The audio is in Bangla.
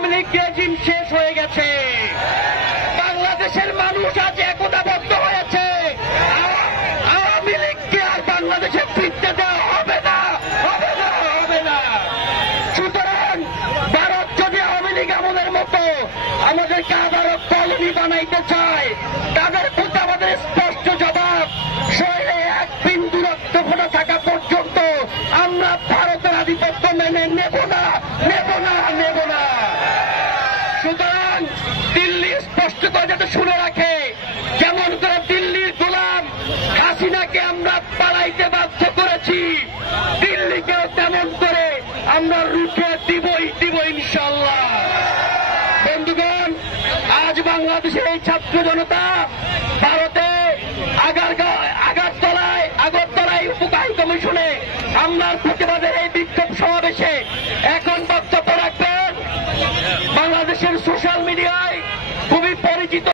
আওয়ামী লীগ রেজিম শেষ হয়ে গেছে। বাংলাদেশের মানুষ আজ একতাবদ্ধ হয়েছে। আওয়ামী লীগকে আর বাংলাদেশে ফিরতে দেওয়া হবে না, হবে না, হবে না। সুতরাং ভারত যদি আওয়ামী লীগ আমাদের মতো আমাদেরকে আবারও কলোনি বানাইতে চায়, তাদের প্রতি আমাদের স্পষ্ট জবাব, শরীরে এক বিন্দু রক্ত ফোঁটা থাকা পর্যন্ত আমরা ভারতের আধিপত্য মেনে নেব না, নেব না, নেব না। সুতরাং দিল্লি স্পষ্ট করে যাতে শুনে রাখে, যেমন করে দিল্লির গোলাম হাসিনাকে আমরা পালাইতে বাধ্য করেছি, দিল্লিকেও তেমন করে আমরা রুখে দিবই দিব ইনশাআল্লাহ। বন্ধুগণ, আজ বাংলাদেশের এই ছাত্র জনতা ভারতে আগরতলায় উপকারী কমিশনে হামলার প্রতিবাদে এই বিক্ষোভ সমাবেশে এখন বক্তব্য রাখবেন বাংলাদেশের সোশ্যাল মিডিয়ায় খুবই পরিচিত